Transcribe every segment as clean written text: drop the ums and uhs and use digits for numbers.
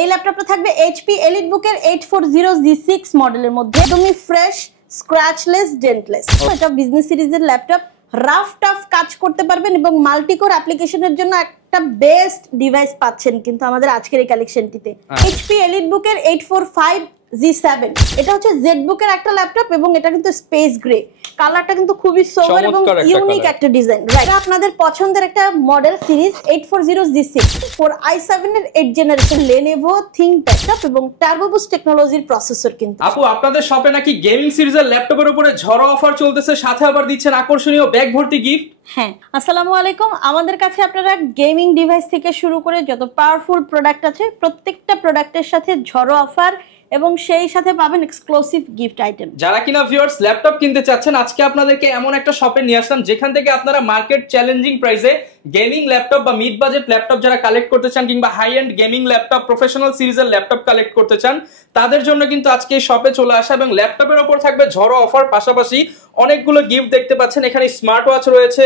এই ল্যাপটপটা থাকবে এইচপি এলিটবুকের 840G6 মডেলের মধ্যে, একদমই ফ্রেশ, স্ক্র্যাচলেস, ডেন্টলেস। এটা বিজনেস সিরিজের ল্যাপটপ, রাফ টাফ কাজ করতে পারবেন এবং মাল্টিকোর অ্যাপ্লিকেশনের জন্য একটা বেস্ট ডিভাইস পাচ্ছেন কিন্তু আমাদের আজকের এই কালেকশনটিতে। এইচপি এলিটবুকের 845G7, এটা হচ্ছে জেডবুকের একটা ল্যাপটপ এবং এটা কিন্তু স্পেস গ্রে কালারটা, কিন্তু খুবই সোবার এবং ইউনিক একটা ডিজাইন। এটা আপনাদের পছন্দের একটা model series 840G6 for i7 এর 8th generation Lenovo ThinkPad laptop এবং টার্বো বুস্ট টেকনোলজির প্রসেসর। কিন্তু আপু আপনাদের শপে নাকি গেমিং সিরিজের ল্যাপটপের উপরে ঝড়ো অফার চলতেছে, সাথে আবার দিচ্ছেন আকর্ষণীয় ব্যাগ ভর্তি গিফট। হ্যাঁ, আসসালামু আলাইকুম। আমাদের কাছে আপনারা গেমিং ডিভাইস থেকে শুরু করে যত পাওয়ারফুল প্রোডাক্ট আছে প্রত্যেকটা প্রোডাক্টের সাথে ঝড়ো অফার এবং সেই সাথে পাবেন এক্সক্লুসিভ গিফট আইটেম। যারা কিনা ভিউয়ার্স ল্যাপটপ কিনতে চাচ্ছেন, আজকে আপনাদেরকে এমন একটা শপে নিয়ে আসলাম যেখান থেকে আপনারা মার্কেট চ্যালেঞ্জিং প্রাইসে গেমিং ল্যাপটপ বা মিড বাজেট ল্যাপটপ যারা কালেক্ট করতে চান কিংবা high end gaming laptop professional সিরিজের ল্যাপটপ কালেক্ট করতে চান, তাদের জন্য কিন্তু আজকে এই শপে চলে আসা এবং ল্যাপটপের ওপর থাকবে ঝড়ো অফার, পাশাপাশি অনেকগুলো গিফট দেখতে পাচ্ছেন। এখানে স্মার্ট ওয়াচ রয়েছে,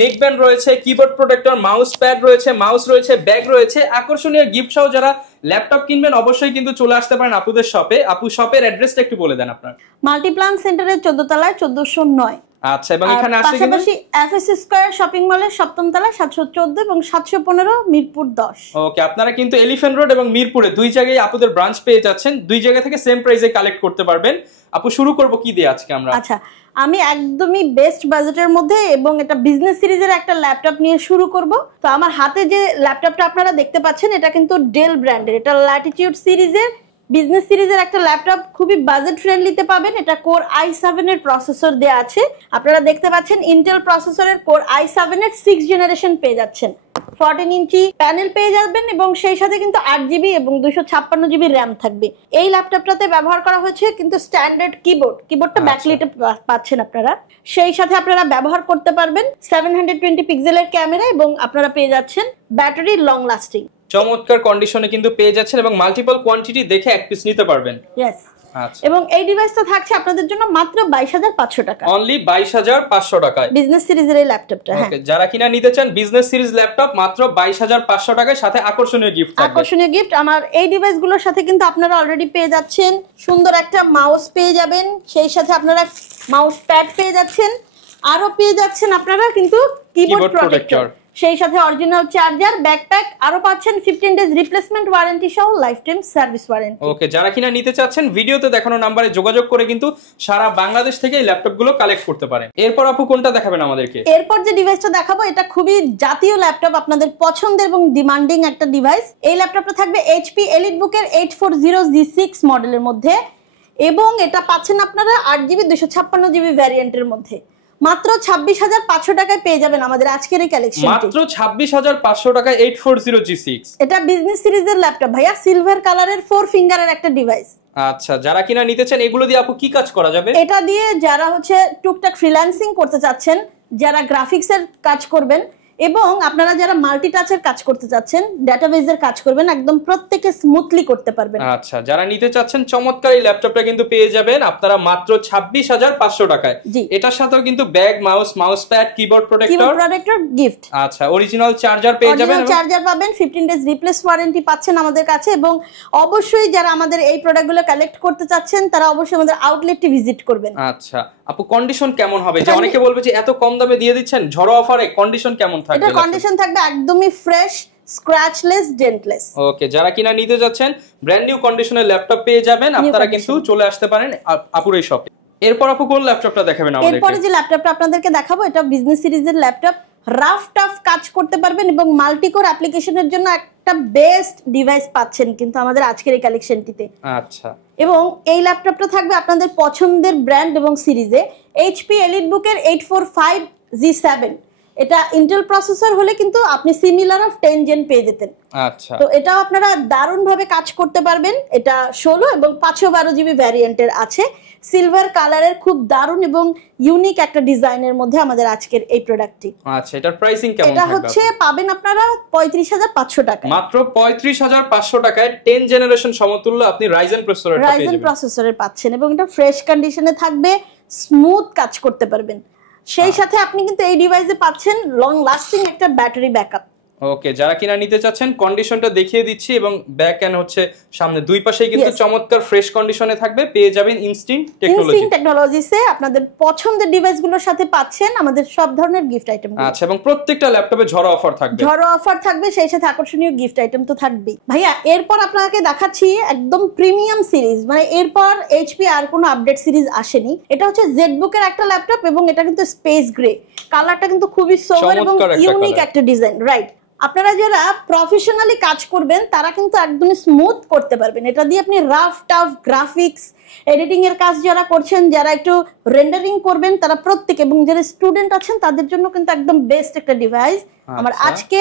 নেকব্যান্ড রয়েছে, কিবোর্ড প্রোটেক্টর, মাউস প্যাড রয়েছে, মাউস রয়েছে, ব্যাগ রয়েছে, আকর্ষণীয় গিফট সহ যারা ল্যাপটপ কিনবেন অবশ্যই কিন্তু চলে আসতে পারেন আপুদের শপে। আপু শপের অ্যাড্রেসটা একটু বলে দেন আপনার। মাল্টিপ্লান সেন্টারের 14 তলায় 1409। আচ্ছা, এবং এখানে আসলে পাশাপাশি এফএস স্কয়ার শপিং মলের 7ম তলায় 714 এবং 715 মিরপুর 10। ওকে, আপনারা কিন্তু এলিফ্যান্ট রোড এবং মিরপুরে দুই জায়গায় আপুদের ব্রাঞ্চ পেয়ে যাচ্ছেন, দুই জায়গা থেকে সেম প্রাইসে কালেক্ট করতে পারবেন। আপু শুরু করব কি দিয়ে আজকে আমরা? আচ্ছা, আমি একদমই বেস্ট বাজেটের মধ্যে এবং এটা বিজনেস সিরিজের একটা ল্যাপটপ নিয়ে শুরু করব। তো আমার হাতে যে ল্যাপটপটা আপনারা দেখতে পাচ্ছেন এটা কিন্তু ডেল ব্র্যান্ডের, এটা ল্যাটিটিউড সিরিজের বিজনেস সিরিজের একটা ল্যাপটপ, খুবই বাজেট ফ্রেন্ডলিতে পাবেন। এটা কোর i7 এর প্রসেসর দেয়া আছে, আপনারা দেখতে পাচ্ছেন ইন্টেল প্রসেসরের কোর i7 এর 6th জেনারেশন পেয়ে যাচ্ছেন। 14 ইঞ্চি প্যানেল পেয়ে যাবেন এবং সেই সাথে কিন্তু 8GB এবং 256GB র্যাম থাকবে। এই ল্যাপটপটাতে ব্যবহার করা হয়েছে কিন্তু স্ট্যান্ডার্ড কিবোর্ডটা ব্যাকলিটে পাচ্ছেন আপনারা। সেই সাথে আপনারা ব্যবহার করতে পারবেন 720 পিক্সেলের ক্যামেরা এবং আপনারা পেয়ে যাচ্ছেন ব্যাটারি লং লাস্টিং। চমৎকার কন্ডিশনে কিন্তু পেয়ে যাচ্ছেন এবং মাল্টিপল কোয়ান্টিটি দেখে এক পিস নিতে পারবেন। ইয়েস। এবং এই ডিভাইসটা থাকছে আপনাদের জন্য মাত্র 22,500 টাকা, অনলি 22,500 টাকায় বিজনেস সিরিজের এই ল্যাপটপটা। হ্যাঁ, যারা কিনা নিতে চান বিজনেস সিরিজ ল্যাপটপ মাত্র 22,500 টাকায়, সাথে আকর্ষণীয় গিফট থাকবে। আকর্ষণীয় গিফট আমার এই ডিভাইসগুলোর সাথে কিন্তু আপনারা অলরেডি পেয়ে যাচ্ছেন সুন্দর একটা মাউস পেয়ে যাবেন, সেই সাথে আপনারা মাউস প্যাড পেয়ে যাচ্ছেন, আরো পেয়ে যাচ্ছেন আপনারা কিন্তু কিবোর্ড প্রোটেক্টর, সেই সাথে অরিজিনাল চার্জার, ব্যাকপ্যাক, আরো পাচ্ছেন 15 ডেজ রিপ্লেসমেন্ট ওয়ারেন্টি সহ লাইফ টাইম সার্ভিস ওয়ারেন্টি। ওকে, যারা কিনা নিতে চাচ্ছেন ভিডিওতে দেখানো নম্বরে যোগাযোগ করে কিন্তু সারা বাংলাদেশ থেকে এই ল্যাপটপগুলো কালেক্ট করতে পারেন। এরপর আপু কোনটা দেখাবেন আমাদেরকে? এরপর যে ডিভাইসটা দেখাবো এটা খুবই জাতীয় ল্যাপটপ, আপনাদের পছন্দের এবং ডিমান্ডিং একটা ডিভাইস। এই ল্যাপটপটা থাকবে এইচপি এলিটবুকের 840G6 মডেলের মধ্যে এবং এটা পাচ্ছেন আপনারা 8GB 256GB ভ্যারিয়েন্টের মধ্যে। মাত্র 26,500 টাকায় পেয়ে যাবেন আমাদের আজকের এই কালেকশন। মাত্র 26,500 টাকায় 840G6। এটা বিজনেস সিরিজের ল্যাপটপ ভাইয়া, সিলভার কালারের 4 ফিঙ্গারের একটা ডিভাইস। আচ্ছা, যারা কিনা নিতে চান এগুলো দিয়ে আপু কি কাজ করা যাবে? এটা দিয়ে যারা হচ্ছে টুকটাক ফ্রিল্যান্সিং করতে চাচ্ছেন, যারা গ্রাফিক্সের কাজ করবেন এবং আপনারা যারা মাল্টিটাচের কাজ করতে চাচ্ছেন, ডাটাবেজের কাজ করবেন, একদম প্রত্যেককে স্মুথলি করতে পারবেন। আচ্ছা, যারা নিতে চাচ্ছেন চমৎকার এই ল্যাপটপটা কিন্তু পেয়ে যাবেন আপনারা মাত্র 26,500 টাকায়। এটার সাথেও কিন্তু bag, mouse pad, keyboard protector gift. আচ্ছা, অরিজিনাল চার্জার পেয়ে যাবেন, অরিজিনাল চার্জার পাবেন, 15 ডেজ রিপ্লেস ওয়ারেন্টি পাচ্ছেন আমাদের কাছে। এবং অবশ্যই যারা আমাদের এই প্রোডাক্টগুলো কালেক্ট করতে চাচ্ছেন তারা অবশ্যই আমাদের আউটলেটটি ভিজিট করবেন। আচ্ছা আপু, কন্ডিশন কেমন হবে? যে অনেকে বলবে যে এত কম দামে দিয়ে দিচ্ছেন ঝড়ো অফারে, কন্ডিশন কেমন থাকবে? এটা কন্ডিশন থাকবে একদমই ফ্রেশ, স্ক্র্যাচলেস, ডেন্টলেস। ওকে, যারা কিনা নিতে যাচ্ছেন ব্র্যান্ড নিউ কন্ডিশনের ল্যাপটপ পেয়ে যাবেন, আপনারা কিন্তু চলে আসতে পারেন আপুর এই শপে। এরপর আপু কোন ল্যাপটপটা দেখাবেন আমাদেরকে? এরপরে যে ল্যাপটপটা আপনাদেরকে দেখাবো এটা বিজনেস সিরিজের ল্যাপটপ, রাফ টাফ কাজ করতে পারবেন এবং মাল্টিকোর অ্যাপ্লিকেশনের জন্য একটা বেস্ট ডিভাইস পাচ্ছেন কিন্তু আমাদের আজকের এই কালেকশনটিতে। আচ্ছা, এবং এই ল্যাপটপটা থাকবে আপনাদের পছন্দের ব্র্যান্ড এবং সিরিজে এইচপি এলিটবুকের 845G7। এটা ইন্টেল প্রসেসর হলে কিন্তু আপনি সিমিলার অফ 10 জেন পেয়ে যেতেন। আচ্ছা, তো এটাও আপনারা দারুণ ভাবে কাজ করতে পারবেন। এটা 16 এবং 512GB ভ্যারিয়েন্টের আছে, সিলভার কালারের, খুব দারুণ এবং ইউনিক একটা ডিজাইনের মধ্যে আমাদের আজকের এই প্রোডাক্টটি। আচ্ছা, এটার প্রাইসিং কেমন থাকবে? এটা হচ্ছে পাবেন আপনারা 35,500 টাকা, মাত্র 35,500 টাকায় 10 জেনারেশন সমতুল্য আপনি রাইজেন প্রসেসরের পাচ্ছেন এবং এটা ফ্রেশ কন্ডিশনে থাকবে, স্মুথ কাজ করতে পারবেন। সেই সাথে আপনি কিন্তু এই ডিভাইসে পাচ্ছেন লং লাস্টিং একটা ব্যাটারি ব্যাকআপ। ওকে, যারা কিনা নিতে চাচ্ছেন কন্ডিশনটা দেখিয়ে দিচ্ছি এবং ব্যাক এন্ড হচ্ছে সামনে দুই পাশেই কিন্তু চমৎকার ফ্রেশ কন্ডিশনে থাকবে। পেয়ে যাবেন ইনস্টিংক্ট টেকনোলজিসে আপনাদের পছন্দের ডিভাইসগুলোর সাথে পাচ্ছেন আমাদের সব ধরনের গিফট আইটেম। আচ্ছা, এবং প্রত্যেকটা ল্যাপটপে ঝড়ো অফার থাকবে। ঝড়ো অফার থাকবে, সেই সাথে আকর্ষণীয় গিফট আইটেম তো থাকবেই। ভাইয়া এরপর আপনাকে দেখাচ্ছি একদম প্রিমিয়াম সিরিজ, মানে এরপর এইচপি আর কোনো আপডেট সিরিজ আসেনি। এটা হচ্ছে জেডবুকের একটা ল্যাপটপ এবং এটা কিন্তু স্পেস গ্রে কালারটা, কিন্তু খুবই সোবার এবং ইউনিক একটা ডিজাইন, রাইট? আপনারা যারা প্রফেশনালি কাজ করবেন তারা কিন্তু একদমই স্মুথ করতে পারবেন এটা দিয়ে। আপনি রাফ টাফ গ্রাফিক্স এডিটিং এর কাজ যারা করছেন, যারা একটু রেন্ডারিং করবেন তারা প্রত্যেক, এবং যারা স্টুডেন্ট আছেন তাদের জন্য কিন্তু একদম বেস্ট একটা ডিভাইস। আমার আজকে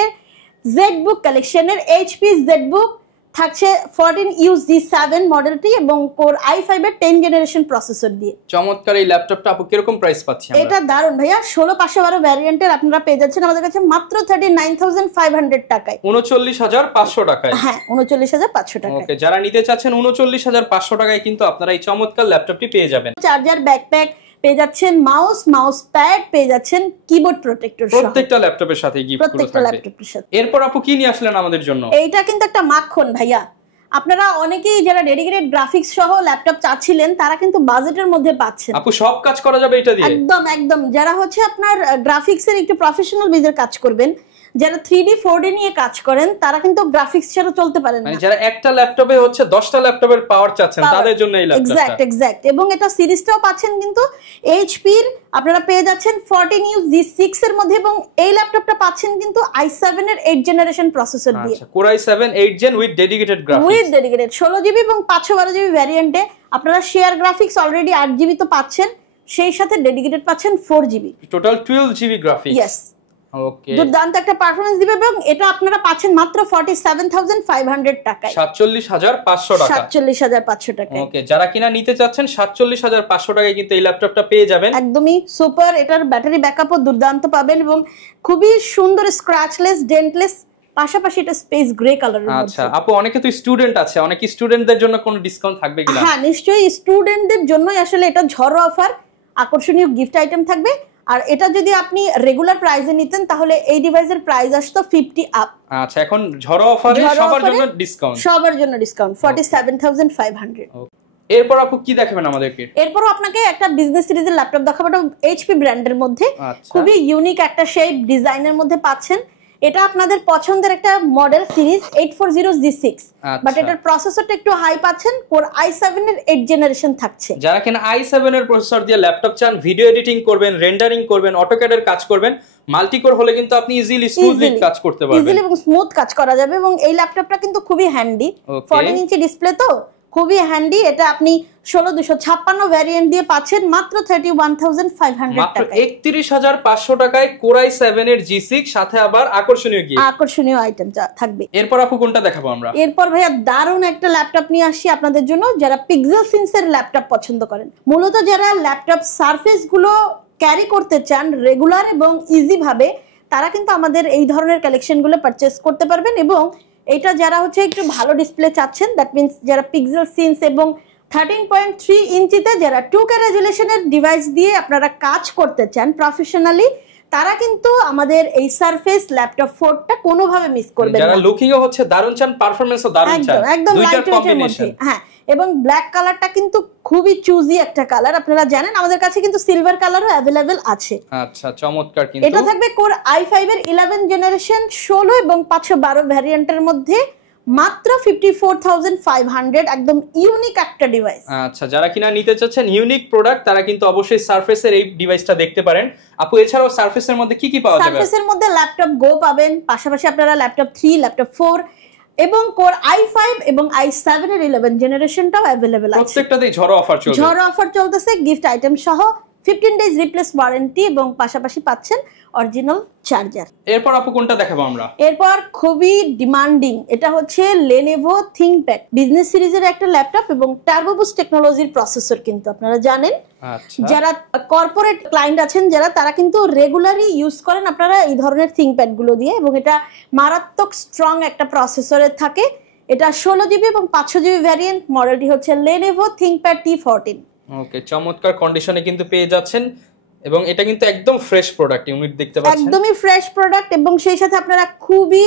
জেডবুক কালেকশনের এইচপি জেডবুক থাকছে 14U-G7 মডেলটি এবং কোর i5 এর 10 জেনারেশন প্রসেসর দিয়ে। চমৎকার এই ল্যাপটপটা আপু কিরকম প্রাইস পাচ্ছি আমরা? এটা দারুন ভাইয়া, 16512 ভ্যারিয়েন্টের আপনারা পেয়ে যাচ্ছেন আমাদের কাছে মাত্র 39500 টাকায়। 39500 টাকায়। হ্যাঁ, 39500 টাকায়। ওকে, যারা নিতে চাচ্ছেন 39500 টাকায় কিন্তু আপনারা এই চমৎকার ল্যাপটপটি পেয়ে যাবেন। চার্জার, ব্যাকপ্যাক পেয়ে যাচ্ছেন, মাউস প্যাড পেয়ে যাচ্ছেন, কিবোর্ড প্রোটেক্টর সহ প্রত্যেকটা ল্যাপটপের সাথে গিফট গুলো প্রত্যেকটা থাকবে। ল্যাপটপের সাথে। এরপর আপু কি নিয়ে আসলেন আমাদের জন্য? এইটা কিন্তু একটা মাখন ভাইয়া। আপনারা অনেকেই যারা ডেডিকেটেড গ্রাফিক্স সহ ল্যাপটপ চাচ্ছিলেন তারা কিন্তু বাজেটের মধ্যে পাচ্ছেন। আপু সব কাজ করা যাবে এটা দিয়ে? একদম। যারা হচ্ছে আপনার গ্রাফিক্সের একটু প্রফেশনাল বেজের কাজ করবেন, যারা 3D 4D নিয়ে কাজ করেন তারা কিন্তু গ্রাফিক্স ছাড়া চলতে পারেন না। মানে যারা একটা ল্যাপটপে হচ্ছে 10টা ল্যাপটপের পাওয়ার চাচ্ছেন তাদের জন্য এই ল্যাপটপটা। এক্সাক্ট। এবং এটা সিরিজটাও পাচ্ছেন কিন্তু এইচপির আপনারা পেয়ে যাচ্ছেন 14U-G6 এর মধ্যে, এবং এই ল্যাপটপটা পাচ্ছেন কিন্তু i7 এর 8 জেনারেশন প্রসেসর দিয়ে। আচ্ছা, Core i7 8 Gen with dedicated graphics. 16GB এবং 512GB ভ্যারিয়েন্টে আপনারা শেয়ার গ্রাফিক্স অলরেডি 8GB তো পাচ্ছেন, সেই সাথে ডেডিকেটেড পাচ্ছেন 4GB, total 12GB graphics. Yes. ওকে, দুর্দান্ত একটা পারফরম্যান্স দিবে এবং এটা আপনারা পাচ্ছেন মাত্র 47500 টাকায়। 47500 টাকা। 47500 টাকায়। ওকে, যারা কিনা নিতে চাচ্ছেন 47500 টাকায় কিন্তু এই ল্যাপটপটা পেয়ে যাবেন। একদমই সুপার। এটার ব্যাটারি ব্যাকআপও দুর্দান্ত পাবেন এবং খুবই সুন্দর স্ক্র্যাচলেস, ডেন্টলেস, পাশাপাশি এটা স্পেস গ্রে কালারের মধ্যে। আচ্ছা আপু, অনেকে তো স্টুডেন্ট আছে, অনেক স্টুডেন্টদের জন্য কোনো ডিসকাউন্ট থাকবে কিনা? হ্যাঁ নিশ্চয়ই, স্টুডেন্টদের জন্যই আসলে এটা ঝড়ো অফার, আকর্ষণীয় গিফট আইটেম থাকবে। আর এটা যদি আপনি রেগুলার প্রাইসে নিতেন তাহলে এই ডিভাইসের প্রাইস আসতো 50 আপ। আচ্ছা, এখন ঝড়ো অফারে সবার জন্য ডিসকাউন্ট। 47500। এরপর আপু কি দেখাবেন আমাদেরকে? এরপরও আপনাকে একটা বিজনেস সিরিজের ল্যাপটপ দেখাবো, এটা এইচপি ব্র্যান্ডের মধ্যে খুবই ইউনিক একটা শেপ ডিজাইনের মধ্যে পাচ্ছেন। এটা আপনাদের পছন্দের একটা মডেল সিরিজ 840G6, বাট এটার প্রসেসরটা একটু হাই পাচ্ছেন, কোর i7 এর 8 জেনারেশন থাকছে। যারা কিনা i7 এর প্রসেসর দিয়ে ল্যাপটপ চান, ভিডিও এডিটিং করবেন, রেন্ডারিং করবেন, অটোক্যাড এর কাজ করবেন, মাল্টিকোর হলে কিন্তু আপনি ইজিলি স্মুথলি কাজ করতে পারবেন। ইজিলি এবং স্মুথ কাজ করা যাবে এবং এই ল্যাপটপটা কিন্তু খুবই হ্যান্ডি, 14 ইঞ্চি ডিসপ্লে তো খুবই হ্যান্ডি। এটা আপনি 16256 ভ্যারিয়েন্ট দিয়ে পাচ্ছেন মাত্র 31500 টাকায়। 31500 টাকায় Core i7 এর G6 সাথে আবার আকর্ষণীয় আইটেম থাকবে। এরপর আপু কোনটা দেখাবো আমরা? এরপর ভাইয়া দারুণ একটা ল্যাপটপ নিয়ে আসি আপনাদের জন্য, যারা পিক্সেল সিন্স এর ল্যাপটপ পছন্দ করেন। মূলত যারা ল্যাপটপ সারফেস গুলো ক্যারি করতে চান রেগুলার এবং ইজি ভাবে, তারা কিন্তু আমাদের এই ধরনের কালেকশন গুলো পারচেজ করতে পারবেন। এবং এটা যারা হচ্ছে একটু ভালো ডিসপ্লে চাচ্ছেন, দ্যাট মিন্স যারা পিক্সেল সিন্স এবং 13.3 ইঞ্চিতে যারা 2K রেজুলেশনের ডিভাইস দিয়ে আপনারা কাজ করতে চান প্রফেশনালি, তারা কিন্তু আমাদের এই সারফেস ল্যাপটপ 4টা কোনোভাবে মিস করবেন না। যারা লুকিংও হচ্ছে দারুণ চান, পারফরম্যান্সও দারুণ চান, একদম লাইট ওয়েটের মধ্যে। হ্যাঁ, এবং ব্ল্যাক কালারটা কিন্তু খুবই চুজি একটা কালার। আপনারা জানেন আমাদের কাছে কিন্তু সিলভার কালারও अवेलेबल আছে। আচ্ছা, চমৎকার। কিন্তু এটা থাকবে কোর i5 এর 11 জেনারেশন 16 এবং 512 ভ্যারিয়েন্টের মধ্যে মাত্র 54500, একদম ইউনিক একটা ডিভাইস। আচ্ছা, যারা কিনা নিতে চাচ্ছেন ইউনিক প্রোডাক্ট তারা কিন্তু অবশ্যই সারফেসের এই ডিভাইসটা দেখতে পারেন। আপু এছাড়াও সারফেসের মধ্যে কি কি পাওয়া যাবে? সারফেসের মধ্যে ল্যাপটপ গো পাবেন, পাশাপাশি আপনারা ল্যাপটপ 3, ল্যাপটপ 4 এবং কোর i5 এবং i7 এর 11 জেনারেশনটাও अवेलेबल আছে। প্রত্যেকটাতেই ঝড়ো অফার চলতেছে, গিফট আইটেম সহ 15 ডেজ রিপ্লেস ওয়ারেন্টি এবং পাশাপাশি পাচ্ছেন অরিজিনাল চার্জার। এরপর আপু কোনটা দেখাবো আমরা? এরপর খুবই ডিমান্ডিং, এটা হচ্ছে Lenovo ThinkPad বিজনেস সিরিজের একটা ল্যাপটপ এবং টার্বো বুস্ট টেকনোলজির প্রসেসর কিন্তু আপনারা জানেন। আচ্ছা, যারা কর্পোরেট ক্লায়েন্ট আছেন যারা, তারা কিন্তু রেগুলারলি ইউজ করেন আপনারা এই ধরনের ThinkPad গুলো দিয়ে, এবং এটা মারাত্মক স্ট্রং একটা প্রসেসরের থাকে। এটা 16GB এবং 500GB ভ্যারিয়েন্ট, মডেলটি হচ্ছে Lenovo ThinkPad T14। ওকে, চমৎকার কন্ডিশনে কিন্তু পেয়ে যাচ্ছেন এবং এটা কিন্তু একদম ফ্রেশ প্রোডাক্ট, ইউনিট দেখতে পাচ্ছেন একদমই ফ্রেশ প্রোডাক্ট, এবং সেই সাথে আপনারা খুবই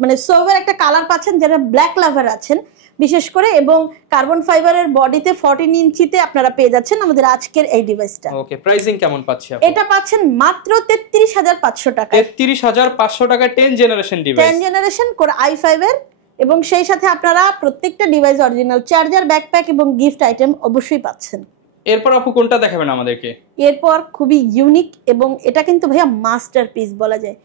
মানে সোভার একটা কালার পাচ্ছেন যারা ব্ল্যাক লাভার আছেন বিশেষ করে, এবং কার্বন ফাইবারের বডিতে 14 ইঞ্চিতে আপনারা পেয়ে যাচ্ছেন আমাদের আজকের এই ডিভাইসটা। ওকে, প্রাইসিং কেমন পাচ্ছি আপনি? এটা পাচ্ছেন মাত্র 33,500 টাকা। 33,500 টাকা 10 generation device, 10 generation core i5 এর, এবং সেই সাথে আপনারা প্রত্যেকটা ডিভাইস অরিজিনাল চার্জার, ব্যাকপ্যাক এবং গিফট আইটেম অবশ্যই পাচ্ছেন। এরপর আপু কোনটা দেখাবেন আমাদেরকে? এরপর খুবই ইউনিক এবং এটা কিন্তু ভাইয়া মাস্টারপিস বলা যায়,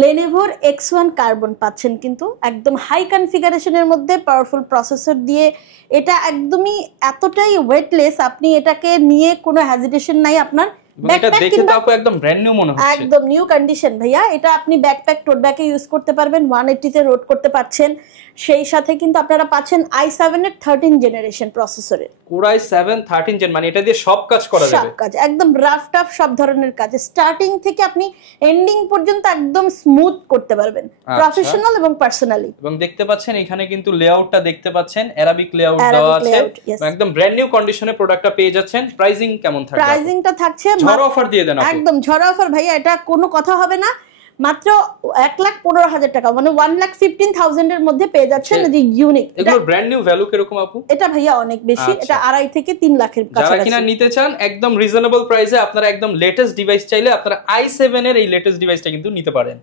Lenovo X1 কার্বন পাচ্ছেন কিন্তু একদম হাই কনফিগারেশনের মধ্যে পাওয়ারফুল প্রসেসর দিয়ে। এটা একদমই এতটাই ওয়েটলেস, আপনি এটাকে নিয়ে কোনো হেজিটেশন নাই আপনার। এটা দেখে তো আপু একদম ব্র্যান্ড নিউ মনে হচ্ছে, একদম নিউ কন্ডিশন ভাইয়া। এটা আপনি ব্যাকপ্যাক টোট ব্যাগে ইউজ করতে পারবেন, 180 তে রোড করতে পারছেন। সেই সাথে কিন্তু আপনারা পাচ্ছেন i7 এর 13 জেনারেশন প্রসেসরের, Core i7 13 জেন, মানে এটা দিয়ে সব কাজ করা যাবে, সব কাজ একদম রাফ টাফ সব ধরনের কাজ স্টার্টিং থেকে আপনি এন্ডিং পর্যন্ত একদম স্মুথ করতে পারবেন, প্রফেশনাল এবং পার্সোনালি। এবং দেখতে পাচ্ছেন এখানে কিন্তু লেআউটটা দেখতে পাচ্ছেন, অ্যারাবিক লেআউট দেওয়া আছে, একদম ব্র্যান্ড নিউ কন্ডিশনে প্রোডাক্টটা পেয়ে যাচ্ছেন। প্রাইসিং কেমন থাকবে? প্রাইসিংটা থাকছে ঝড় অফার দিয়ে দেন আপু, একদম ঝড় অফার ভাইয়া, এটা কোনো কথা হবে না, মাত্র 1,15,000 টাকা, মানে 1,15,000 এর মধ্যে পেয়ে যাচ্ছেন এই ইউনিক। এগুলো ব্র্যান্ড নিউ ভ্যালু কিরকম আপু? এটা ভাইয়া অনেক বেশি, এটা 2.5 থেকে 3 লাখের কাছাকাছি। যারা কিনা নিতে চান একদম রিজনেবল প্রাইসে, আপনারা একদম লেটেস্ট ডিভাইস চাইলে আপনারা i7 এর এই লেটেস্ট ডিভাইসটা কিন্তু নিতে পারেন।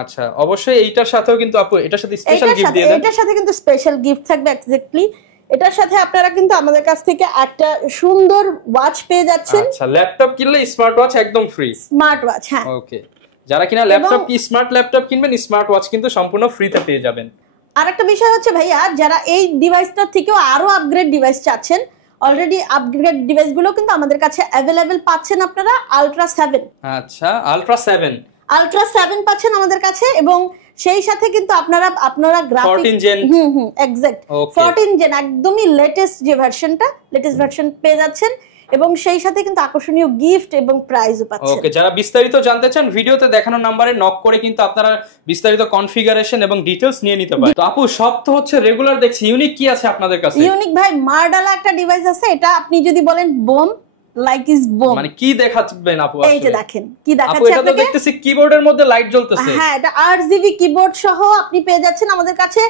আচ্ছা, অবশ্যই এইটার সাথেও কিন্তু আপু এটার সাথে স্পেশাল গিফট দিয়ে দেন। এটার সাথে কিন্তু স্পেশাল গিফট থাকবে এক্স্যাক্টলি। এটার সাথে আপনারা কিন্তু আমাদের কাছ থেকে একটা সুন্দর ওয়াচ পেয়ে যাচ্ছেন। আচ্ছা, ল্যাপটপ কিনলে স্মার্ট ওয়াচ একদম ফ্রি, স্মার্ট ওয়াচ, হ্যাঁ। ওকে, যারা কিনা ল্যাপটপ কি স্মার্ট ল্যাপটপ কিনবেন, স্মার্ট ওয়াচ কিন্তু সম্পূর্ণ ফ্রিতে পেয়ে যাবেন। আরেকটা বিষয় হচ্ছে ভাইয়া, যারা এই ডিভাইসটা থেকেও আরো আপগ্রেড ডিভাইস চাচ্ছেন, অলরেডি আপগ্রেড ডিভাইসগুলো কিন্তু আমাদের কাছে अवेलेबल পাচ্ছেন আপনারা। আলট্রা 7, আচ্ছা আলট্রা 7 পাচ্ছেন আমাদের কাছে, এবং সেই সাথে কিন্তু আপনারা গ্রাফিক 14 জেন, এক্সাক্ট 14 জেন একদমই লেটেস্ট যে ভার্সনটা, লেটেস্ট ভার্সন পেয়ে যাচ্ছেন, এবং সেই সাথে কিন্তু আকর্ষণীয় গিফট এবং প্রাইজও পাচ্ছেন। ওকে, যারা বিস্তারিত জানতে চান ভিডিওতে দেখানো নম্বরে নক করে কিন্তু আপনারা বিস্তারিত কনফিগারেশন এবং ডিটেইলস নিয়ে নিতে পারেন। তো আপু সব তো হচ্ছে রেগুলার দেখছি, ইউনিক কি আছে আপনাদের কাছে? ইউনিক ভাই মার্ডালা একটা ডিভাইস আছে, এটা আপনি যদি বলেন বোম লাইক ইজ বোম, মানে কি দেখাচ্ছেন আপু? এই যে দেখেন কি দেখাচ্ছে আপু, এটা তো দেখতেছি কিবোর্ডের মধ্যে লাইট জ্বলতেছে। হ্যাঁ, এটা RGB কিবোর্ড সহ আপনি পেয়ে যাচ্ছেন আমাদের কাছে।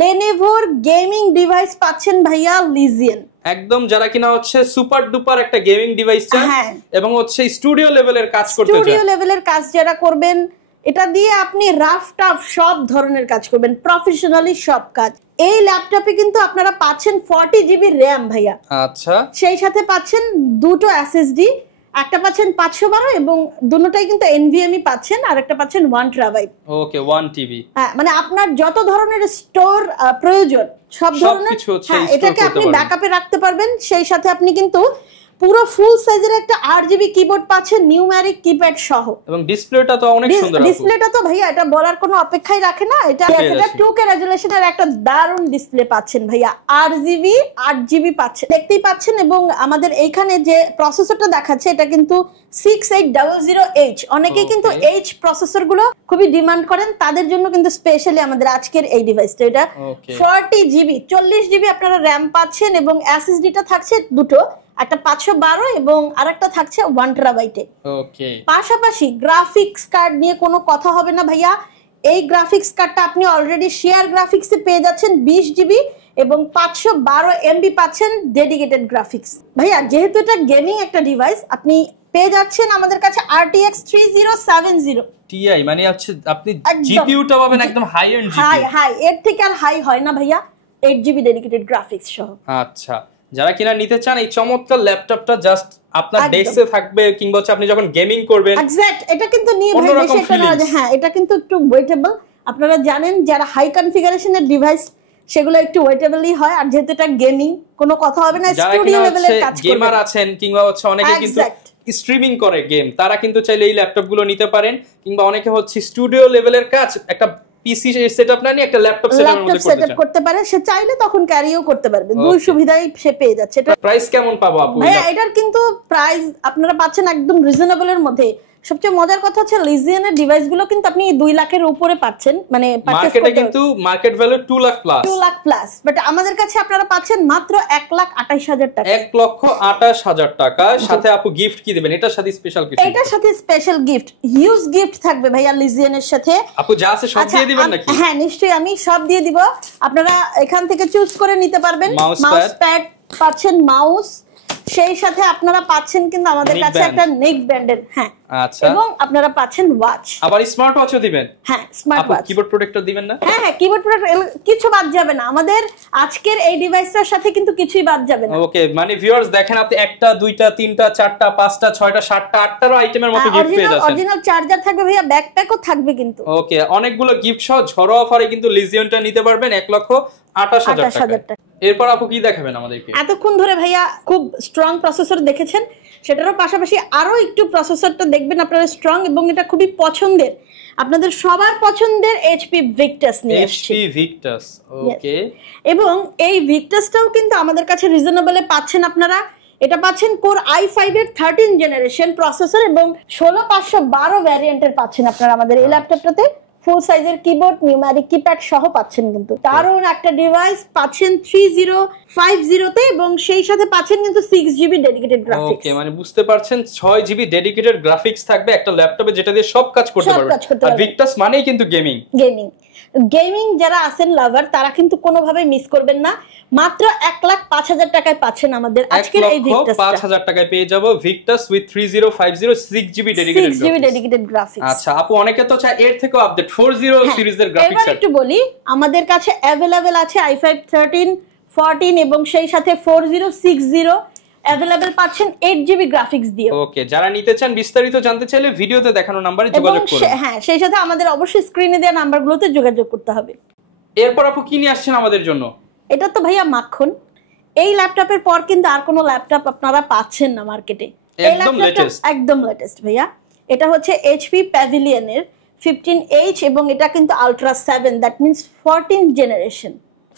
Lenovo গেমিং ডিভাইস পাচ্ছেন ভাইয়া লিজিয়ন, একদম যারা কিনা হচ্ছে সুপার ডুপার একটা গেমিং ডিভাইস চান এবং হচ্ছে স্টুডিও লেভেলের কাজ করতে চান, স্টুডিও লেভেলের কাজ যারা করবেন, এটা দিয়ে আপনি রাফ টাফ সব ধরনের কাজ করবেন, প্রফেশনালি সব কাজ। এই ল্যাপটপে কিন্তু আপনারা পাচ্ছেন 40 জিবি র্যাম ভাইয়া। আচ্ছা, সেই সাথে পাচ্ছেন দুটো SSD, একটা পাচ্ছেন 512 এবং দুটোটাই কিন্তু NVMe পাচ্ছেন, আর একটা পাচ্ছেন 1 TB। ওকে, 1 TB, হ্যাঁ, মানে আপনার যত ধরনের স্টোর প্রয়োজন সব ধরনের, হ্যাঁ, এটাকে আপনি ব্যাকআপে রাখতে পারবেন। সেই সাথে আপনি কিন্তু পুরো ফুল সাইজের একটা 8 জিবি কিবোর্ড পাচ্ছেন নিউমেরিক কিপ্যাড সহ, এবং ডিসপ্লেটা তো অনেক সুন্দর। ডিসপ্লেটা তো ভাইয়া এটা বলার কোনো অপেক্ষাই রাখে না, এটা 2K রেজোলিউশনের একটা দারুণ ডিসপ্লে পাচ্ছেন ভাইয়া। 8 জিবি পাচ্ছেন, দেখতেই পাচ্ছেন। এবং আমাদের এইখানে যে প্রসেসরটা দেখাচ্ছে এটা কিন্তু 6800H, অনেকেই কিন্তু H প্রসেসর গুলো খুবই ডিমান্ড করেন, তাদের জন্য কিন্তু স্পেশালি আমাদের আজকের এই ডিভাইসটা। এটা 40 জিবি 40 জিবি আপনারা র্যাম পাচ্ছেন, এবং SSD-টা থাকছে দুটো, একটা 512 এবং আরেকটা থাকছে 1 TB। ওকে, পাশাপাশি গ্রাফিক্স কার্ড নিয়ে কোনো কথা হবে না ভাইয়া। এই গ্রাফিক্স কার্ডটা আপনি অলরেডি শেয়ার গ্রাফিক্সে পেয়ে যাচ্ছেন 20 জিবি এবং 512 MB পাচ্ছেন ডেডিকেটেড গ্রাফিক্স। ভাইয়া যেহেতু এটা গেমিং একটা ডিভাইস, আপনি পেয়ে যাচ্ছেন আমাদের কাছে RTX 3070 Ti, মানে আপনি জিপিইউটা পাবেন একদম হাই এন্ড জিপিইউ, হাই এর থেকে আর হাই হয় না ভাইয়া, 8 জিবি ডেডিকেটেড গ্রাফিক্স সহ। আচ্ছা, যারা কিনা নিতে চান এই চমৎকার ল্যাপটপটা জাস্ট আপনার ডেস্কে থাকবে, কিংবা হচ্ছে আপনি যখন গেমিং করবেন, এক্স্যাক্ট এটা কিন্তু নিয়ে ভাই বেশি একটা না, হ্যাঁ এটা কিন্তু একটু ওয়েটেবল। আপনারা জানেন যারা হাই কনফিগারেশনের ডিভাইস সেগুলো একটু ওয়েটেবলই হয়, আর যেহেতু এটা গেমিং কোনো কথা হবে না, স্টুডিও লেভেলের কাজ করবেন, গেমার আছেন কিংবা হচ্ছে অনেকে কিন্তু স্ট্রিমিং করে গেম, তারা কিন্তু চাইলে এই ল্যাপটপ গুলো নিতে পারেন। কিংবা অনেকে হচ্ছে স্টুডিও লেভেলের কাজ একটা পিসি সেটআপ না নিয়ে একটা ল্যাপটপ সেটআপ করতে পারে, সে চাইলে তখন ক্যারিও করতে পারবে, দুই সুবিধাই সে পেয়ে যাচ্ছে। এটা প্রাইস কেমন পাবো আপু? ভাইয়া এটার কিন্তু প্রাইস আপনারা পাচ্ছেন একদম রিজনেবল এর মধ্যে, সবচেয়ে মজার কথা হচ্ছে লিজিয়নের ডিভাইসগুলো কিন্তু আপনি 2 লাখের উপরে পাচ্ছেন, মানে মার্কেটে কিন্তু market value 2 lakh plus, 2 lakh plus, but আমাদের কাছে আপনারা পাচ্ছেন মাত্র 1,28,000 টাকা, 1,28,000 টাকা। সাথে আপু গিফট কি দিবেন? এটার সাথে স্পেশাল কিছু? এটার সাথে স্পেশাল গিফট, হিউজ গিফট থাকবে ভাইয়া লিজিয়নের সাথে। আপু যা আছে সব দিয়ে দিবেন নাকি? হ্যাঁ নিশ্চয়ই, আমি সব দিয়ে দিব। আপনারা এখান থেকে চুজ করে নিতে পারবেন। মাউস প্যাড পাচ্ছেন, মাউস, সেই সাথে আপনারা পাচ্ছেন কিন্তু আমাদের কাছে একটা নেক ব্যান্ডের, হ্যাঁ আচ্ছা, এবং আপনারা পাচ্ছেন ওয়াচ, আবার স্মার্ট ওয়াচও দিবেন। হ্যাঁ স্মার্ট ওয়াচ। কিবোর্ড প্রোটেক্টর দিবেন না? হ্যাঁ হ্যাঁ, কিবোর্ড প্রোটেক্টর কিছু বাদ যাবে না আমাদের আজকের এই ডিভাইসটার সাথে, কিন্তু কিছুই বাদ যাবে না। ওকে, মানে ভিউয়ার্স দেখেন, আপনি একটা, দুইটা, তিনটা, চারটা, পাঁচটা, ছয়টা, সাতটা, আটটারও আইটেমের মতো গিফট পেয়ে যাচ্ছেন। অরিজিনাল চার্জার থাকবে ভাইয়া, ব্যাকপ্যাকও থাকবে কিন্তু। ওকে, অনেকগুলো গিফট সহ ঝড়ো অফারে কিন্তু লিজিয়নটা নিতে পারবেন 1,28,000 টাকা। এরপর আপু কি দেখাবেন আমাদেরকে? এতক্ষণ ধরে ভাইয়া খুব স্ট্রং প্রসেসর দেখেছেন, সেটারও পাশাপাশি আরো একটু প্রসেসরটা দেখবেন আপনারা স্ট্রং, এবং এটা খুবই পছন্দের, আপনাদের সবার পছন্দের এইচপি ভিক্টাস নিয়ে আসছে। এইচপি ভিক্টাস, ওকে। এবং এই ভিক্টাসটাও কিন্তু আমাদের কাছে রিজনেবলে পাচ্ছেন আপনারা। এটা পাচ্ছেন কোর i5 এর 13 জেনারেশন প্রসেসর এবং 16512 ভ্যারিয়েন্টের পাচ্ছেন আপনারা আমাদের এই ল্যাপটপটাতে। ফুল সাইজের কিবোর্ড, নিউমেরিক কিপ্যাড সহ পাচ্ছেন কিন্তু। দারুণ একটা ডিভাইস পাচ্ছেন 3050 তে, এবং সেই সাথে পাচ্ছেন কিন্তু 6GB ডেডিকেটেড গ্রাফিক্স। ওকে, মানে বুঝতে পারছেন 6GB ডেডিকেটেড গ্রাফিক্স থাকবে একটা ল্যাপটপে, যেটা দিয়ে সব কাজ করতে পারবেন। আর ভিক্টাস মানেই কিন্তু গেমিং। গেমিং যারা আছেন লাভার, তারা কিন্তু কোনোভাবে মিস করবেন না। মাত্র 1,05,000 টাকায় পাচ্ছেন আমাদের আজকের এই ভিক্টাস। 1,05,000 টাকায় পেয়ে যাব Victus with 3050 6GB dedicated graphics. আচ্ছা আপু, অনেকে তো চায় এর থেকেও আপডেট 40 সিরিজের গ্রাফিক্স। এবার একটু বলি, আমাদের কাছে अवेलेबल আছে i5 13, 14 এবং সেই সাথে 4060 अवेलेबल পাচ্ছেন 8GB গ্রাফিক্স দিয়ে। ওকে, যারা নিতে চান বিস্তারিত জানতে চাইলে ভিডিওতে দেখানো নম্বরে যোগাযোগ করুন। হ্যাঁ, সেই সাথে আমাদের অবশ্যই স্ক্রিনে দেওয়া নাম্বারগুলোতে যোগাযোগ করতে হবে। এরপর আপু কি নিয়ে আসছেন আমাদের জন্য? এটা তো ভাইয়া মাখন, এই ল্যাপটপের পর কিন্তু আর কোনো ল্যাপটপ আপনারা পাচ্ছেন না মার্কেটে। একদম লেটেস্ট, একদম লেটেস্ট ভাইয়া। এটা হচ্ছে এইচপি প্যাভিলিয়নের 15H এবং এটা কিন্তু ultra 7, that means 14 generation.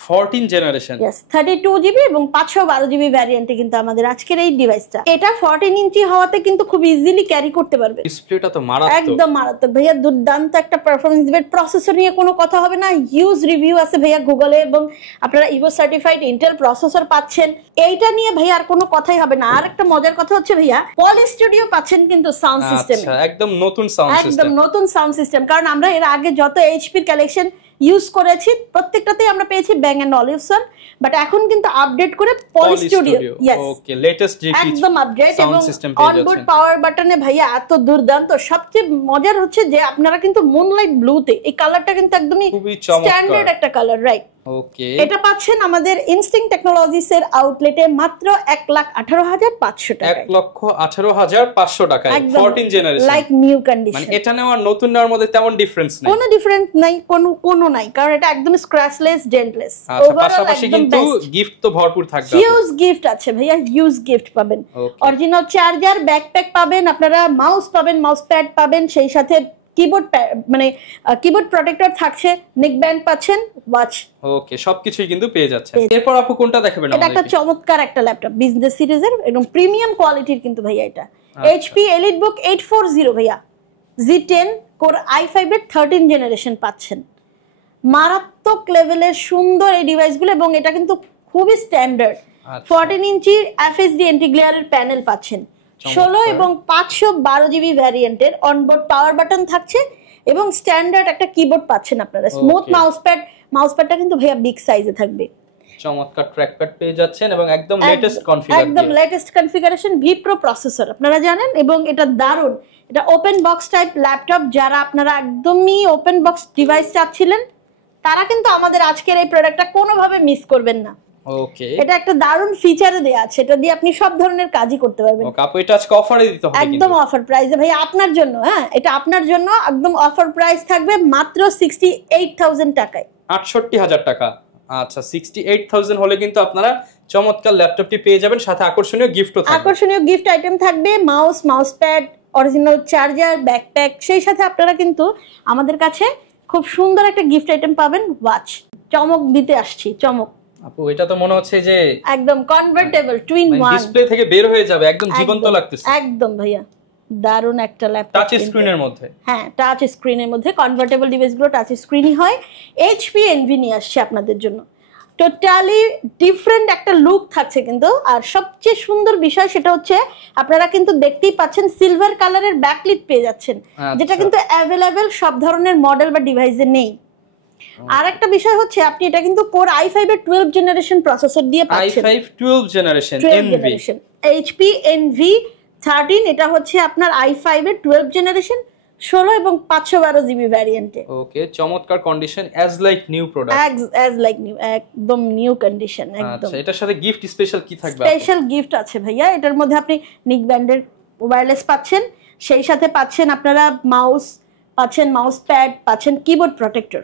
14 generation, yes 32GB এবং 512GB ভ্যারিয়েন্টে কিন্তু আমাদের আজকের এই ডিভাইসটা। এটা 14 ইঞ্চি হওয়াতে কিন্তু খুব ইজিলি ক্যারি করতে পারবে। ডিসপ্লেটা তো মারাত্মক, একদম মারাত্মক ভাইয়া, দুর্দান্ত একটা পারফরম্যান্স দিবে। প্রসেসর নিয়ে কোনো কথা হবে না, হিউজ রিভিউ আছে ভাইয়া গুগলে, এবং আপনারা ইভো সার্টিফাইড ইন্টেল প্রসেসর পাচ্ছেন। এইটা নিয়ে ভাইয়া আর কোনো কথাই হবে না। আর একটা মজার কথা হচ্ছে ভাইয়া, পলি স্টুডিও পাচ্ছেন কিন্তু সাউন্ড সিস্টেমে। আচ্ছা, একদম নতুন সাউন্ড সিস্টেম, একদম নতুন সাউন্ড সিস্টেম। কারণ আমরা এর আগে যত এইচপির কালেকশন ইউজ করেছি প্রত্যেকটাতেই আমরা পেয়েছি ব্যাং এন্ড অলিভসন, বাট এখন কিন্তু আপডেট করে পলি স্টুডিও। ইয়েস, ওকে, লেটেস্ট জিপি একদম আপডেট, এবং অনবোর্ড পাওয়ার বাটনে ভাইয়া এত দুর্দান্ত। সবচেয়ে মজার হচ্ছে যে আপনারা কিন্তু মুনলাইট ব্লুতে, এই কালারটা কিন্তু একদমই স্ট্যান্ডার্ড একটা কালার, রাইট? ওকে, এটা পাচ্ছেন আমাদের ইনস্টিংক্ট টেকনোলজিস এর আউটলেটে মাত্র 1,18,500 টাকায়। 1,18,500 টাকায় 14 জেনারেশন, লাইক নিউ কন্ডিশন। মানে এটা নেওয়ার নতুন নেওয়ার মধ্যে তেমন ডিফারেন্স নেই, কোনো ডিফারেন্স নাই, কোনো নাই, কারণ এটা একদম স্ক্র্যাচলেস, ডেন্টলেস। আচ্ছা, পাশাপাশি কিন্তু গিফট তো ভরপুর থাকবে। হিউজ গিফট আছে ভাইয়া, হিউজ গিফট পাবেন। অরিজিনাল চার্জার, ব্যাকপ্যাক পাবেন আপনারা, মাউস পাবেন, মাউস প্যাড পাবেন, সেই সাথে কিবোর্ড, মানে কিবোর্ড প্রটেক্টর থাকছে, নেক ব্যান্ড পাচ্ছেন, ওয়াচ। ওকে, সবকিছুই কিন্তু পেয়ে যাচ্ছে। এরপর আপু কোনটা দেখাবেন আমাদের? এটা একটা চমৎকার একটা ল্যাপটপ, বিজনেস সিরিজের, একদম প্রিমিয়াম কোয়ালিটির কিন্তু ভাইয়া। এটা HP EliteBook 840 ভাইয়া, Z10 কোর i5 এর 13 জেনারেশন পাচ্ছেন। মারাত্মক লেভেলের সুন্দর এই ডিভাইসগুলো, এবং এটা কিন্তু খুবই স্ট্যান্ডার্ড। 14 ইঞ্চির FHD এন্টি গ্লেয়ারের প্যানেল পাচ্ছেন, 16 এবং 512GB ভ্যারিয়েন্টের অনবোর্ড পাওয়ার বাটন থাকছে, এবং স্ট্যান্ডার্ড একটা কিবোর্ড পাচ্ছেন আপনারা। স্মুথ মাউসপ্যাডটা কিন্তু ভাইয়া বিগ সাইজে থাকবে। চমৎকার ট্র্যাকপ্যাড পেয়ে যাচ্ছেন, এবং একদম লেটেস্ট কনফিগার, একদম লেটেস্ট কনফিগারেশন, ভিপ্রো প্রসেসর আপনারা জানেন, এবং এটা দারুণ। এটা ওপেন বক্স টাইপ ল্যাপটপ, যারা আপনারা একদমই ওপেন বক্স ডিভাইস চাচ্ছিলেন তারা কিন্তু আমাদের আজকের এই প্রোডাক্টটা কোনোভাবে মিস করবেন না। ওকে, এটা একটা দারুণ ফিচারে দেয়া আছে, এটা দিয়ে আপনি সব ধরনের কাজই করতে পারবেন। ওকে আপু, এটা আজকে অফারে দিতে হবে, একদম অফার প্রাইসে ভাই, আপনার জন্য। হ্যাঁ, এটা আপনার জন্য একদম অফার প্রাইস থাকবে মাত্র 68,000 টাকায়। 68,000 টাকা। আচ্ছা, 68,000 হলে কিন্তু আপনারা চমৎকার ল্যাপটপটি পেয়ে যাবেন, সাথে আকর্ষণীয় গিফটও থাকবে। আকর্ষণীয় গিফট আইটেম থাকবে, mouse pad, original charger, backpack, সেই সাথে আপনারা কিন্তু আমাদের কাছে খুব সুন্দর একটা গিফট আইটেম পাবেন, ওয়াচ। চমক দিতে আসছি, চমক। আপু, এটা তো মনে হচ্ছে যে একদম কনভার্টেবল টুইন ওয়ান, ডিসপ্লে থেকে বের হয়ে যাবে, একদম জীবন্ত লাগতেছে। একদম ভাইয়া, দারুণ একটা ল্যাপটপ, টাচ স্ক্রিনের মধ্যে। হ্যাঁ, টাচ স্ক্রিনের মধ্যে কনভার্টেবল ডিভাইসগুলো টাচ স্ক্রিনই হয়। এইচপি এনভি নিয়ে আসছে আপনাদের জন্য, টোটালি ডিফারেন্ট একটা লুক থাকছে কিন্তু। আর সবচেয়ে সুন্দর বিষয় সেটা হচ্ছে আপনারা কিন্তু দেখতেই পাচ্ছেন সিলভার কালারের ব্যাকলিট পেয়ে যাচ্ছেন, যেটা কিন্তু অ্যাভেলেবেল সব ধরনের মডেল বা ডিভাইসে নেই। আর একটা বিষয় হচ্ছে আপনি এটা কিন্তু কোর i5 এর 12 জেনারেশন প্রসেসর দিয়ে পাচ্ছেন। i5 12 generation NV, HP NV 13, এটা হচ্ছে আপনার i5 এর 12 জেনারেশন 16 এবং 512 জিবি ভ্যারিয়েন্টে। ওকে, চমৎকার condition, as like new product, as like new, একদম নিউ কন্ডিশন একদম। আচ্ছা, এটার সাথে গিফট স্পেশাল কি থাকবে? স্পেশাল গিফট আছে ভাইয়া, এটার মধ্যে আপনি নিক ব্যান্ডের ওয়্যারলেস পাচ্ছেন, সেই সাথে পাচ্ছেন আপনারা মাউস পাচ্ছেন, মাউস প্যাড পাচ্ছেন, কিবোর্ড প্রটেক্টর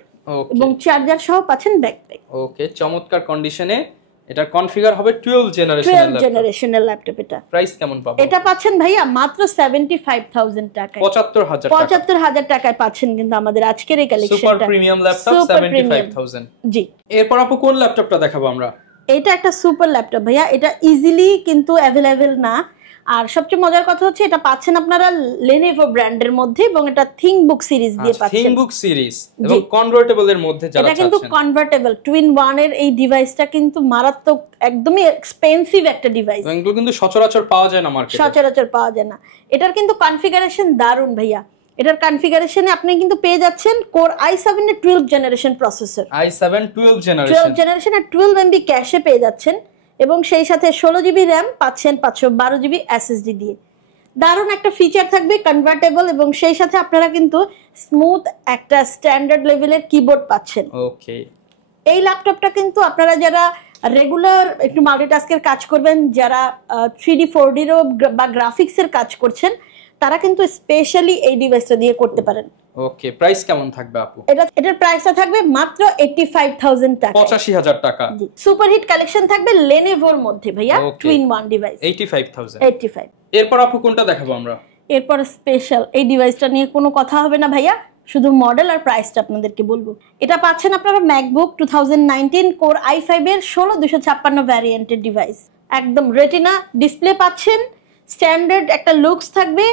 এবং চার্জার সহ পাচ্ছেন ব্যাকপ্যাক। ওকে, চমৎকার কন্ডিশনে এটা কনফিগার হবে 12 জেনারেশনের ল্যাপটপ। এটা প্রাইস কেমন পাবো? এটা পাচ্ছেন ভাইয়া মাত্র 75000 টাকায়, 75000 টাকায় পাচ্ছেন কিন্তু আমাদের আজকের এই কালেকশনটা। Super premium laptop 75000। জি, এরপর আপু কোন ল্যাপটপটা দেখাবো আমরা? এটা একটা সুপার ল্যাপটপ ভাইয়া, এটা ইজিলি কিন্তু অ্যাভেলেবেল না। আর সবচেয়ে মজার কথা হচ্ছে এটা পাচ্ছেন আপনারা Lenovo ব্র্যান্ডের মধ্যে এবং এটা থিংকবুক সিরিজ দিয়ে পাচ্ছেন। থিংকবুক সিরিজ এবং কনভার্টেবল এর মধ্যে যারা চাচ্ছেন, এটা কিন্তু কনভার্টেবল টুইন 1 এর এই ডিভাইসটা কিন্তু মারাত্মক, একদমই এক্সপেন্সিভ একটা ডিভাইস। এগুলো কিন্তু সচরাচর পাওয়া যায় না মার্কেটে, সচরাচর পাওয়া যায় না। এটার কিন্তু কনফিগারেশন দারুণ ভাইয়া। এটার কনফিগারেশনে আপনি কিন্তু পেয়ে যাচ্ছেন কোর i7 এর 12 জেনারেশন প্রসেসর, i7 12 জেনারেশন আর 12 MB ক্যাশে পেয়ে যাচ্ছেন এবং সেই সাথে 16 জিবি র্যাম পাচ্ছেন 512 জিবি এসএসডি দিয়ে। দারুণ একটা ফিচার থাকবে, কনভার্টেবল, এবং সেই সাথে আপনারা কিন্তু স্মুথ একটা স্ট্যান্ডার্ড লেভেলের কিবোর্ড পাচ্ছেন। ওকে, এই ল্যাপটপটা কিন্তু আপনারা যারা রেগুলার একটু মাল্টিটাস্কের কাজ করবেন, যারা 3D 4D বা গ্রাফিক্সের কাজ করছেন, তারা কিন্তু স্পেশালি এই ডিভাইসটা দিয়ে করতে পারেন। ওকে, প্রাইস কেমন থাকবে আপু? এটার প্রাইসটা থাকবে মাত্র 85000 টাকা, 85000 টাকা। সুপার হিট কালেকশন থাকবে Lenovoর মধ্যে ভাইয়া, টুইন 1 ডিভাইস 85000। এরপর আপু কোনটা দেখাবো আমরা? এরপর স্পেশাল এই ডিভাইসটা নিয়ে কোনো কথা হবে না ভাইয়া, শুধু মডেল আর প্রাইসটা আপনাদেরকে বলবো। এটা পাচ্ছেন আপনারা ম্যাকবুক 2019 কোর i5 এর 16256 ভ্যারিয়েন্টের ডিভাইস, একদম রেটিনা ডিসপ্লে পাচ্ছেন, স্ট্যান্ডার্ড একটা লুকস থাকবে।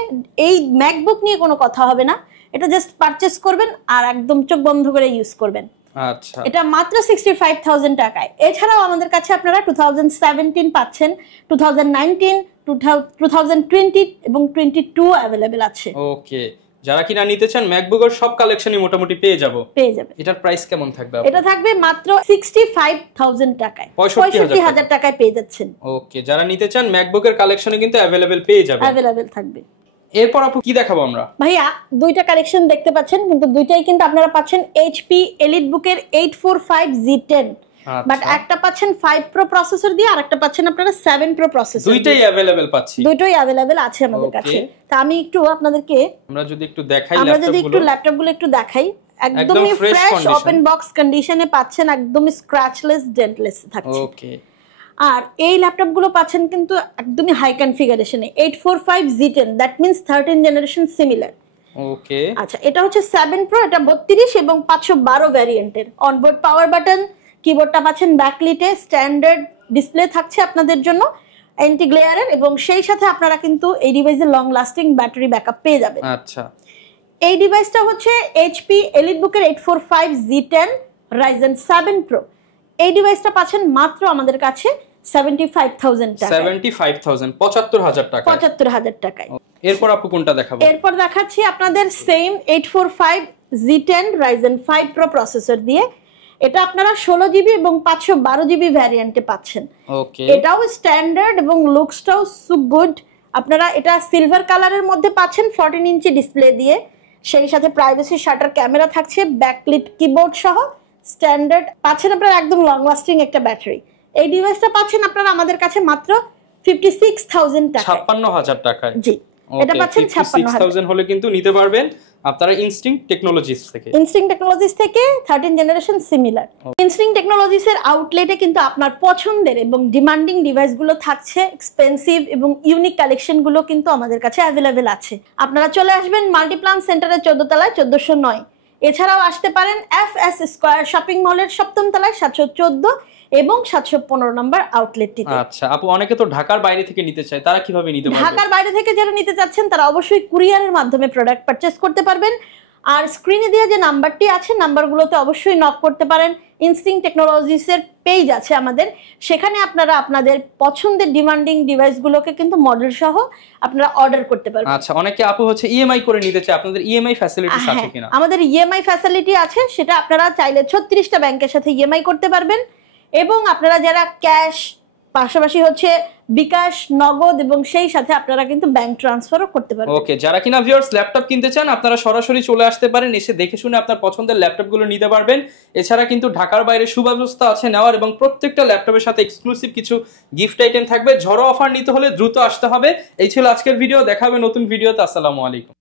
এই ম্যাকবুক নিয়ে কোনো কথা হবে না, এটা জাস্ট পারচেজ করবেন আর একদম চোখ বন্ধ করে ইউজ করবেন। আচ্ছা, এটা মাত্র 65000 টাকায়। এছাড়াও আমাদের কাছে আপনারা 2017 পাচ্ছেন, 2019, 2020 এবং 22 অ্যাভেলেবেল আছে। ওকে, যারা কিনা নিতে চান ম্যাকবুকের সব কালেকশনই মোটামুটি পেয়ে যাবে। এটার প্রাইস কেমন থাকবে? এটা থাকবে মাত্র 65000 টাকায়, 65000 টাকায় পেয়ে যাচ্ছেন। ওকে, যারা নিতে চান ম্যাকবুকের কালেকশনে কিন্তু অ্যাভেলেবেল পেয়ে যাবে, অ্যাভেলেবেল থাকবে। এরপর আপু কি দেখাবো আমরা? ভাইয়া দুইটা কালেকশন দেখতে পাচ্ছেন, কিন্তু দুইটাই কিন্তু আপনারা পাচ্ছেন এইচপি এলিটবুকের 845G10, বাট একটা পাচ্ছেন 5 Pro প্রসেসর দিয়ে আর একটা পাচ্ছেন আপনারা 7 Pro প্রসেসর। দুইটাই अवेलेबल পাচ্ছি, দুইটাই अवेलेबल আছে আমাদের কাছে। তা আমি একটু আপনাদেরকে আমরা যদি একটু দেখাই ল্যাপটপগুলো একটু দেখাই, একদমই ফ্রেশ ওপেন বক্স কন্ডিশনে পাচ্ছেন, একদমই স্ক্র্যাচলেস ডেন্টলেস থাকছে। ওকে, আর এই ল্যাপটপগুলো পাচ্ছেন কিন্তু একদমই হাই কনফিগারেশনে 845G10, that means 13 generation similar. Okay, আচ্ছা, এটা হচ্ছে 7 Pro, এটা 32 এবং 512 ভ্যারিয়েন্টের। অনবোর্ড পাওয়ার বাটন, কিবোর্ডটা পাচ্ছেন ব্যাকলিটে, স্ট্যান্ডার্ড ডিসপ্লে থাকছে আপনাদের জন্য অ্যান্টি গ্লেয়ারের, এবং সেই সাথে আপনারা কিন্তু এই ডিভাইসে লং লাস্টিং ব্যাটারি ব্যাকআপ পেয়ে যাবেন। আচ্ছা, এই ডিভাইসটা হচ্ছে এইচপি এলিটবুকের 845G10 Ryzen 7 Pro। এই ডিভাইসটা পাচ্ছেন মাত্র আমাদের কাছে 75000 টাকা, 75000 টাকা, 75000 টাকায়। এরপর আপু কোনটা দেখাবো? এরপর দেখাচ্ছি আপনাদের same 845G10 Ryzen 5 Pro processor দিয়ে। এটা আপনারা 16 জিবি এবং 512 জিবি ভ্যারিয়েন্টে পাচ্ছেন। ওকে, এটাও স্ট্যান্ডার্ড এবং লুকসটাও সো গুড। আপনারা এটা সিলভার কালারের মধ্যে পাচ্ছেন 14 ইঞ্চি ডিসপ্লে দিয়ে, সেই সাথে প্রাইভেসি শাটার ক্যামেরা থাকছে, ব্যাকলিট কিবোর্ড সহ স্ট্যান্ডার্ড পাচ্ছেন আপনারা, একদম লং লাস্টিং একটা ব্যাটারি। এই ডিভাইসটা পাচ্ছেন আপনারা আমাদের কাছে মাত্র 56000 টাকা, 56000 টাকায়। জি, এটা পাচ্ছেন 56000 হলে কিন্তু নিতে পারবেন আপনারা ইনস্টিংক্ট টেকনোলজিস থেকে 13 জেনারেশন সিমিলার। ইনস্টিংক্ট টেকনোলজিস এর আউটলেটে কিন্তু আপনার পছন্দের এবং ডিমান্ডিং ডিভাইসগুলো থাকছে, এক্সপেন্সিভ এবং ইউনিক কালেকশনগুলো কিন্তু আমাদের কাছে অ্যাভেলেবেল আছে। আপনারা চলে আসবেন মাল্টিপ্লান সেন্টারের 14 তলায় 1409। এছাড়াও আসতে পারেন FS স্কয়ার শপিং মলের 7ম তলায় 714 এবং 715 নম্বর আউটলেটটিতে। আচ্ছা আপু, অনেকে তো ঢাকার বাইরে থেকে নিতে চায়, তারা কিভাবে নিতে পারবে? ঢাকার বাইরে থেকে যারা নিতে চাচ্ছেন তারা অবশ্যই কুরিয়ারের মাধ্যমে প্রোডাক্ট পারচেজ করতে পারবেন। আর স্ক্রিনে দেওয়া যে নাম্বারটি আছে, নাম্বারগুলোতে অবশ্যই নক করতে পারেন। ইনস্টিংক্ট টেকনোলজিসের পেজ আছে আমাদের, সেখানে আপনারা আপনাদের পছন্দের ডিমান্ডিং ডিভাইসগুলোকে কিন্তু মডেল সহ আপনারা অর্ডার করতে পারবেন। আচ্ছা, অনেকে আপু হচ্ছে ইএমআই করে নিতে চায়, আপনাদের ইএমআই ফ্যাসিলিটিস আছে কিনা? আমাদের ইএমআই ফ্যাসিলিটি আছে, সেটা আপনারা চাইলে 36টা ব্যাংকের সাথে ইএমআই করতে পারবেন। এবং আপনারা যারা ক্যাশ, পাশাপাশি হচ্ছে বিকাশ, নগদ এবং সেই সাথে আপনারা কিন্তু ব্যাংক ট্রান্সফারও করতে পারবেন। ওকে, যারা কিনা ভিউয়ার্স ল্যাপটপ কিনতে চান আপনারা সরাসরি চলে আসতে পারেন, এসে দেখে শুনে আপনার পছন্দের ল্যাপটপগুলো নিতে পারবেন। এছাড়া কিন্তু ঢাকার বাইরে সুব্যবস্থা আছে নেওয়ার, এবং প্রত্যেকটা ল্যাপটপের সাথে এক্সক্লুসিভ কিছু গিফট আইটেম থাকবে। ঝড়ো অফার নিতে হলে দ্রুত আসতে হবে। এই ছিল আজকের ভিডিও, দেখা হবে নতুন ভিডিওতে। আসসালামু আলাইকুম।